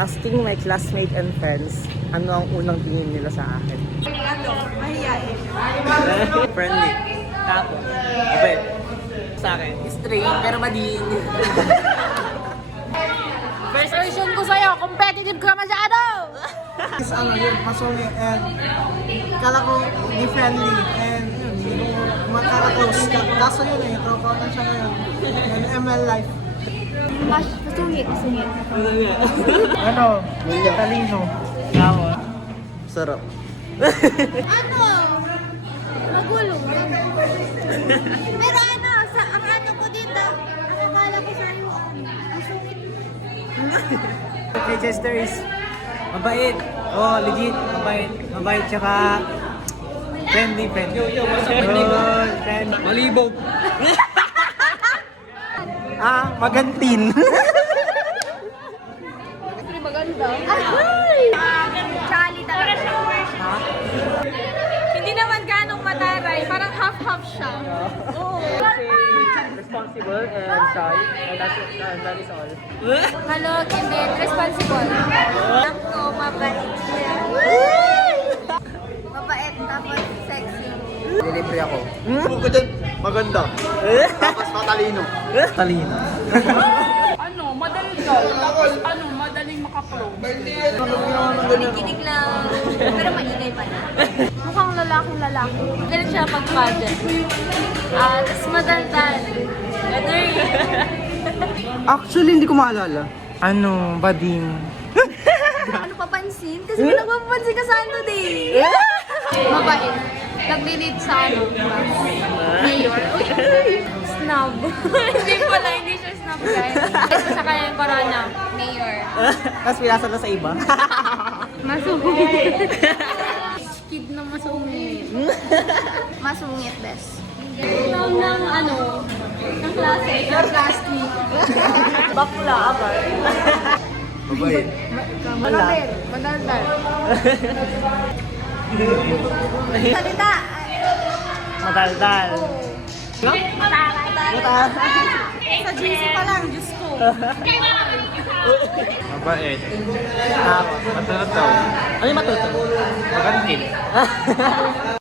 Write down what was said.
Asking my classmate and friends, ano ang unang tingin nila sa akin? Ano? Mahiyain. Friendly. Tapos, okay. Sa akin, straight pero madin. First version ko sa'yo, competitive ka masyado! Is ano yun, masungit and kala ko hindi friendly and yun, hindi ko makaka-close. Kaso yun eh, tropa na siya ngayon. And ML life. Masungit. Ano? Talino. Sarap. Ano? Magulo. Pero ano, ang ano ko dito, ang akala ko sa'yo, masungit. Okay, Chester is mabait. Oh, legit. Mabait. Mabait tsaka friendly. Friendly. Malibog. Magantin. Maganda. Ay! Chali talaga. Hindi naman ganong mataray, parang half-half siya. Oo. Responsible and shy. And that is all. Malog and then responsible. Alam ko, mabait siya. Mabait tapos sexy. Nilibre ako. Maganda. Tapos matalino. Talino. Ano, madaldal. Tapos ano, madaling maka-pro. Kinig lang. Pero maingay pa na. Mukhang lalaki. Ganun siya pag-pageant. Tapos madaldal. Actually, hindi ko maalala. Ano, bading? Ano papansin? Kasi may nagpapansin ka sa ano din. Mabait. Nag-delete sa ano. Mayor. Snob. Hindi pala, hindi siya snob guys. Kasi sa kanya yung corona. Mayor. Tapos pinasa na sa iba. Masungit. Kid na masungit. Masungit, best. Ng ano, ng klase. Your classmate. Bakla, abar. Mabait. Malapit. Madaldal. Salita. Madaldal. Sa GC pa lang, Diyos ko. Mabait. Tapos, Matuto. ano yung matuto? Magantin.